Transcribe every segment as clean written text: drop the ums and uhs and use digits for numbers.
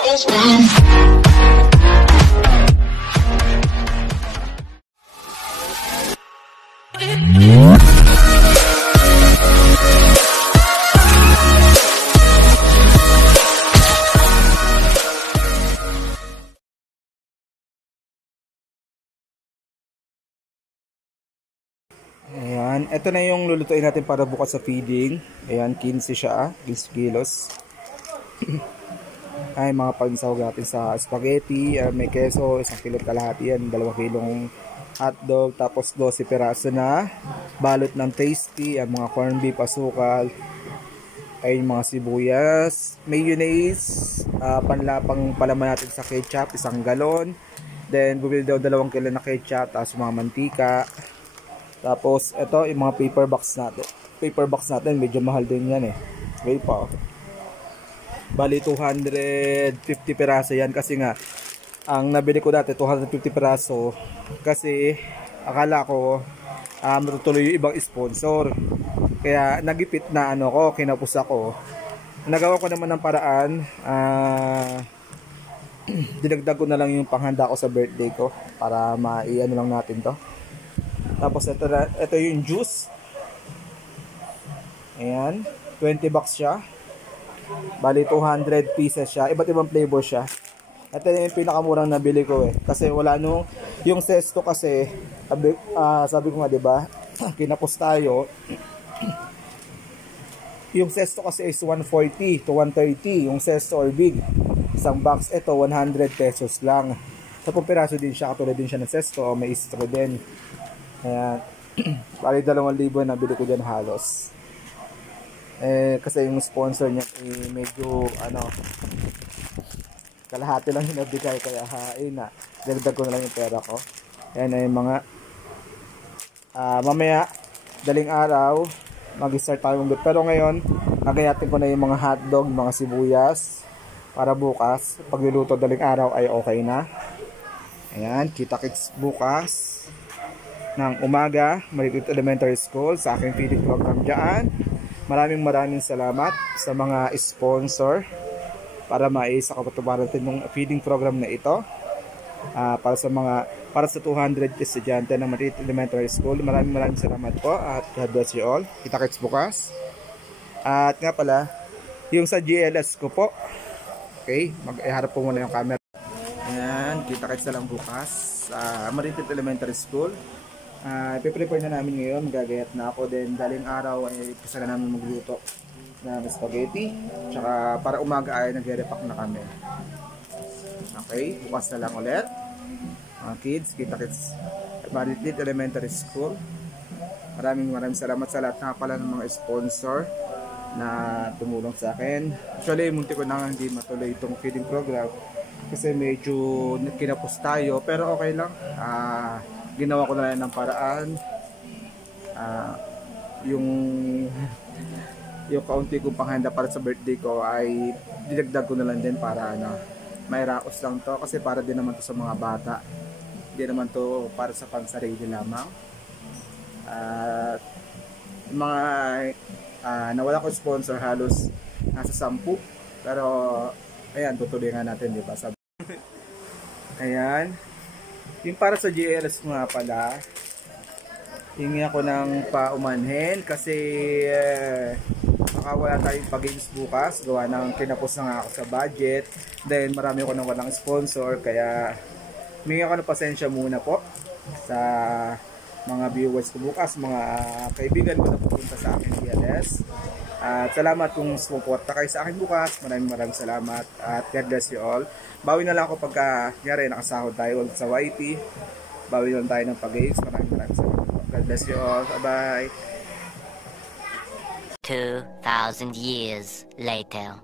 Ayan, ito na yung lulutuin natin para bukas sa feeding. Ayan, 15 siya, 15 kilos. Ay, mga pansahog natin sa spaghetti, may keso, 1 kilo kalahati yan, 2 kilong hotdog, tapos 12 piraso na balot ng tasty, mga corned beef, asukal, ay mga sibuyas, mayonnaise, panlapang palaman natin sa ketchup, 1 galon. Then, bumili daw 2 kilo na ketchup, tapos mga mantika. Tapos, ito yung mga paper box natin. Paper box natin, medyo mahal din yan eh. Okay pa. Bali, 250 piraso yan kasi nga, ang nabili ko dati, 250 piraso. Kasi, akala ko, matutuloy yung ibang sponsor. Kaya, nagipit na ko, kinapos ako. Nagawa ko naman ng paraan, dinagdag ko na lang yung panghanda ko sa birthday ko para maiano lang natin to. Tapos ito yung juice. Ayan, 20 bucks siya. Bali 200 pieces siya. Iba't ibang flavor siya. Ito yung pinakamurang nabili ko eh. Kasi wala nung yung sesto kasi sabi ko nga 'di ba? Kinapos tayo. Yung sesto kasi is 140 to 130 yung sesto or big. Isang box ito 100 pesos lang. Sa piraso din siya, katulad din siya ng sesto, may istro din. Ayan. Bali 2,000 na bili ko dyan halos. Kasi yung sponsor niya medyo kalahati lang yung nabigay, kaya dagdag ko na lang yung pera ko. Ayan ay mga mamaya daling araw mag-start tayo mag-luto. Pero ngayon nagayatin ko na yung mga hotdog, mga sibuyas para bukas pagluluto daling araw ay okay na. Ayan, kita-kits bukas ng umaga, Marikit Elementary School, sa aking feeding program dyan. Maraming salamat sa mga sponsor para maisa kapatubaran natin ng feeding program na ito. Para sa 200 estudyante ng Marikit Elementary School. Maraming salamat po at God bless you all. Kita-kits bukas. At nga pala, yung sa GLS ko po, okay, mag-iharap po muna yung camera. Ayan, kita-kits na lang bukas sa Marikit Elementary School. Ipiprepare na namin ngayon, gagayat na ako, then daling araw ay isa na namin magluto ng spaghetti, tsaka para umaga ay nagre-repack na kami. Okay, bukas na lang ulit mga kids, kita-kits Marikit Elementary School. Maraming salamat sa lahat na pala ng mga sponsor na tumulong sa akin. Actually, munti ko na hindi matuloy itong feeding program kasi medyo kinapos tayo, pero okay lang. Ginawa ko na lang ng paraan. Yung kaunti kong panghanda para sa birthday ko ay dinagdag ko na lang din para may raos lang to, kasi para din naman to sa mga bata, hindi naman to para sa pansarili lamang. Mga nawala ko sponsor halos nasa 10, pero ayan, tutuloy nga natin, di ba? Ayan. Yung para sa GLS nga pala, hingi ako ng paumanhin kasi baka wala tayong pag-games bukas, gawa ng kinapos na nga ako sa budget, then marami ako nang walang sponsor, kaya hingi ako ng pasensya muna po sa mga viewers ko bukas, mga kaibigan ko na pupunta sa akin GLS. At salamat kung sumuporta kayo sa akin bukas. Maraming salamat at God bless you all. Bawi na lang ako pagka nakasahod tayo sa YP. Bawi lang tayo ng pag-games. Maraming salamat. God bless you all. Bye bye. 2,000 years later.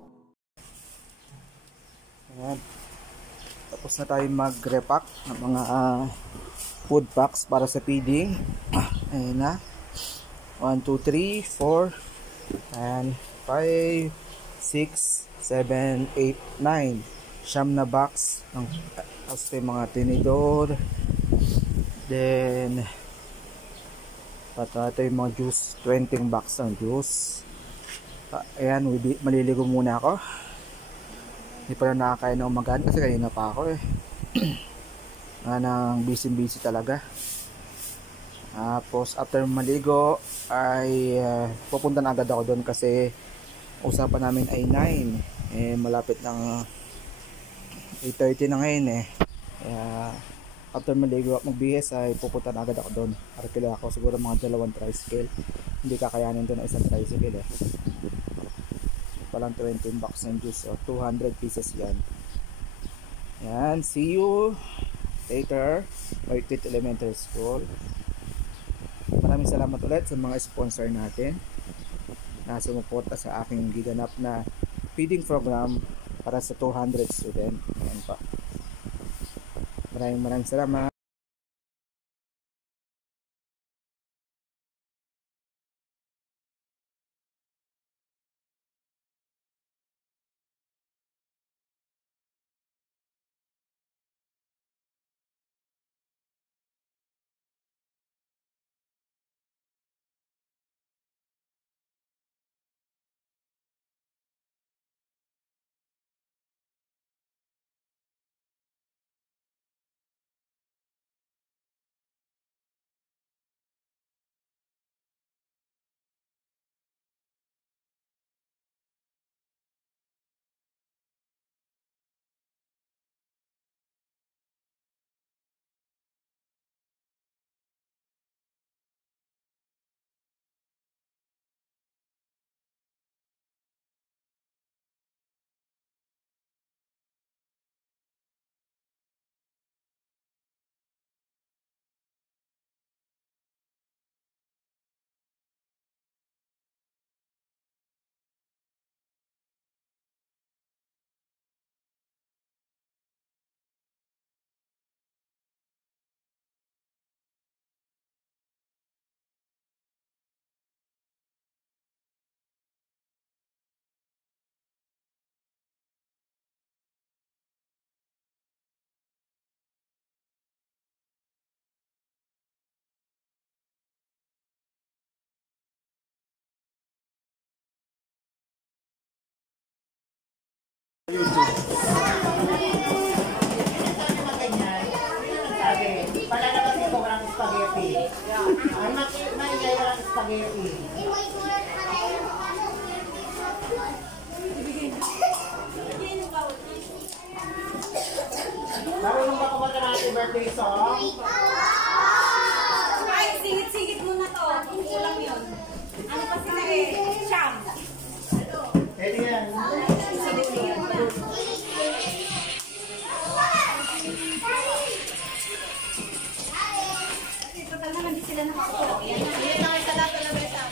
Ayan. Tapos na tayo mag-repack ng mga food packs para sa feeding. Ayan na. 1, 2, 3, 4 and 5, 6, 7, 8, 9. Siyam na box ng mga tinidor. Then ito yung mga juice, 20 box ng juice. Ayan, maliligo muna ako. Hindi pa na nakakain ng umagaan kasi kanina pa ako eh. Nang busy talaga. Tapos after maligo ay pupunta na agad ako doon kasi usapan namin ay 9. Malapit ng 8:30 na ngayon eh. Kaya after maligo at magbihis ay pupunta na agad ako doon. Arkila ako siguro mga 2 tricycle. Hindi kakayanin doon ng isang tricycle eh. Palang 20 bucks ng juice o 200 pieces yan. Yan, see you later. Orchid Elementary School. Maraming salamat ulit sa mga sponsor natin na sumuporta sa aking giganap na feeding program para sa 200 student. Ayan pa. Maraming salamat. Palalabas ko ng spaghetti. Ay, maigay ng spaghetti. Marunong ba kumanta ng happy birthday song? Ay, singit-singit mo na to. Kulang yun. Ano pa sila eh? Siyam. Pwede yan. Total naman di sila nakakapulong. Yan na. Yan na. Isa lang talaga isa.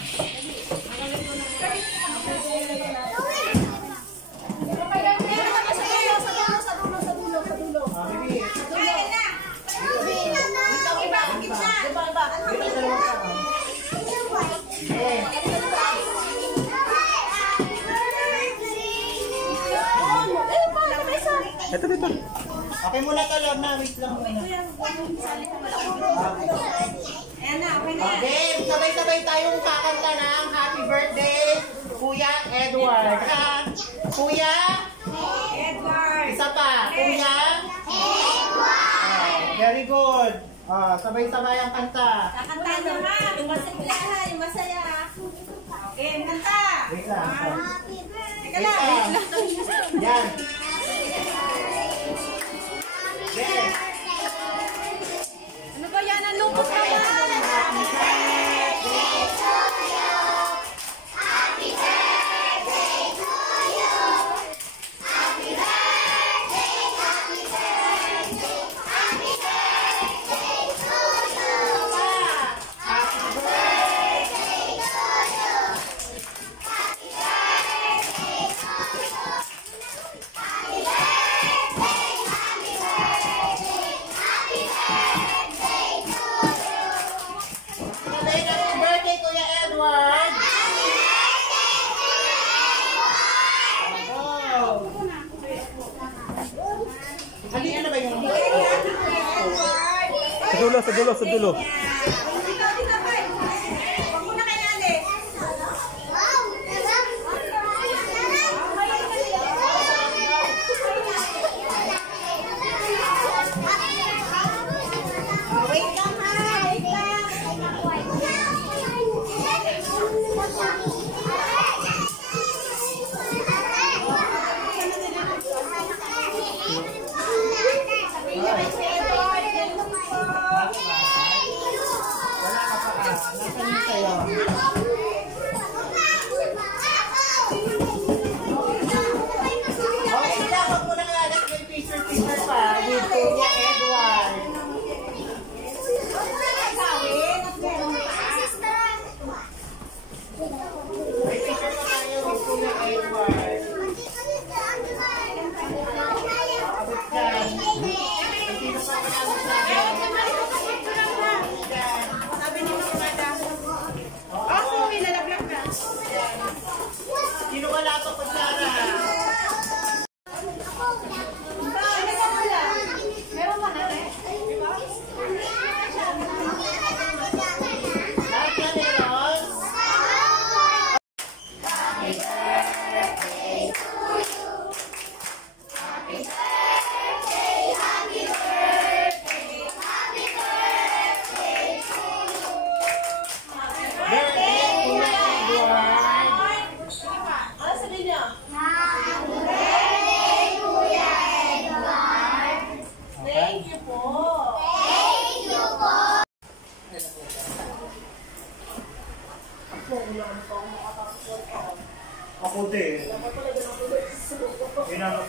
Ito dito. Okay muna ka lang na. Wait lang muna. Ayan na. Okay na. Okay, sabay-sabay tayong kakanta ng happy birthday, Kuya Edward. Ha? Kuya? Edward. Isa pa. Kuya? Edward. Very good. Sabay-sabay ang kanta. Kakantahan nyo ha. Yung masaya ha. Yung masaya. Okay, kanta. Wait lang. Teka lang. Yan. Yes. Ano ba yan? Ang lungkot naman. Happy birthday, Kuya Edward. Oh. Halina na ba yung Sa dulo.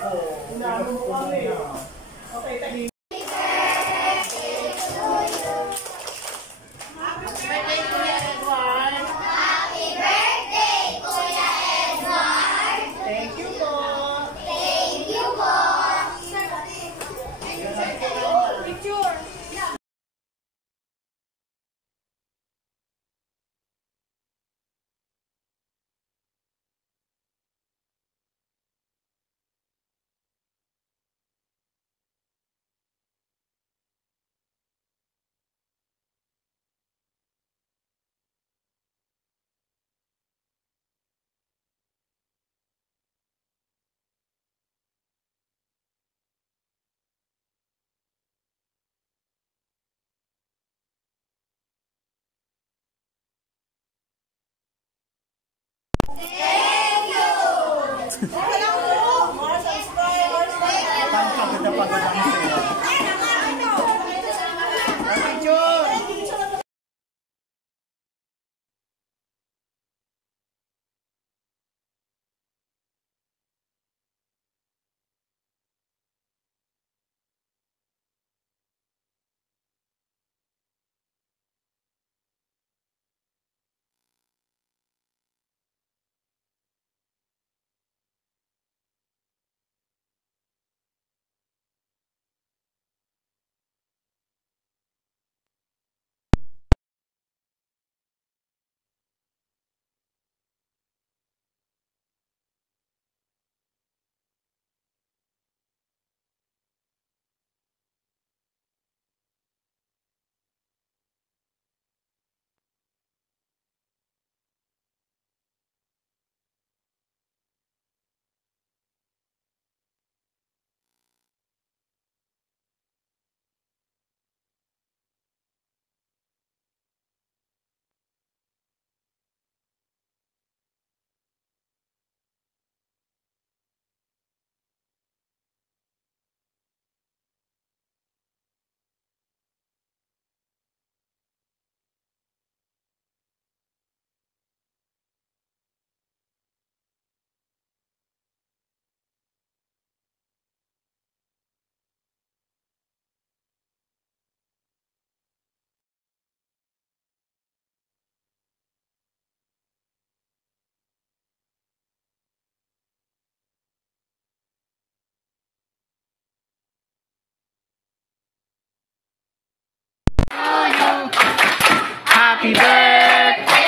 Birthday, Kuya Edward. Thank you po. Happy birthday!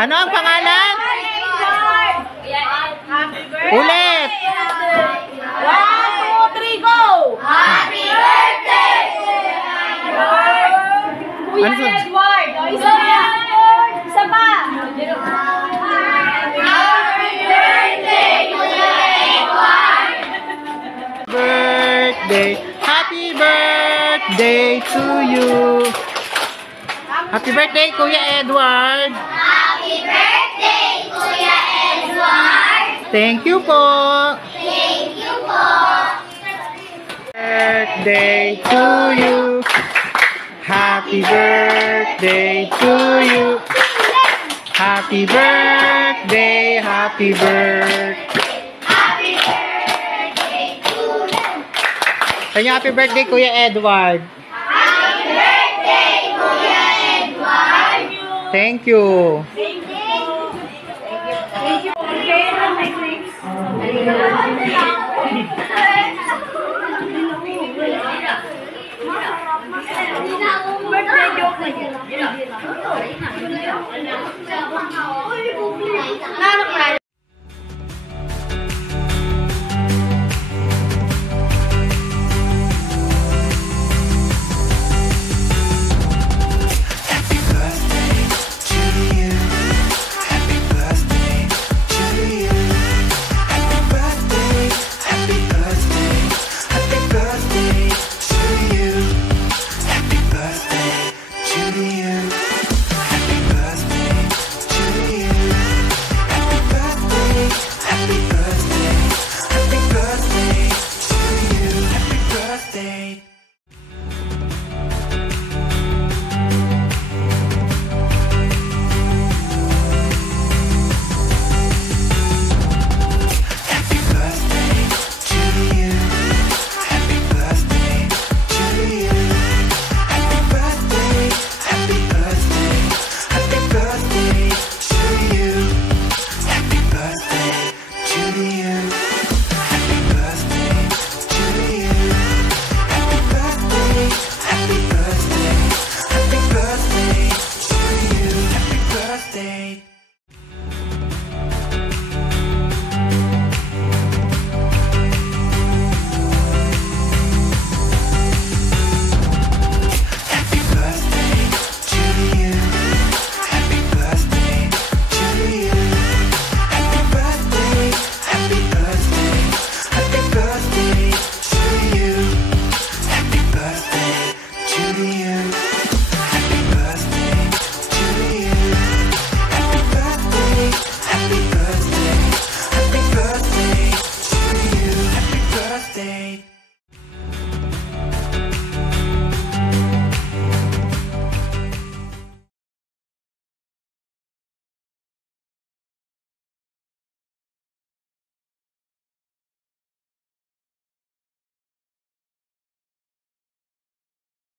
Ano ang pangalan? Ulit! 1, 2, 3, go! Happy birthday! Kuya Ano to? Edward! O, isa pa! Isa pa! Birthday! Happy birthday to you! Happy birthday, Kuya Edward! Happy birthday, Kuya Edward! Thank you po! Thank you po! Birthday to you! Happy birthday to you! Happy birthday! Happy birthday! Happy birthday to you! Kanya happy birthday, Kuya Edward! Happy birthday, Kuya Edward! Thank you! Birthday joke na yun.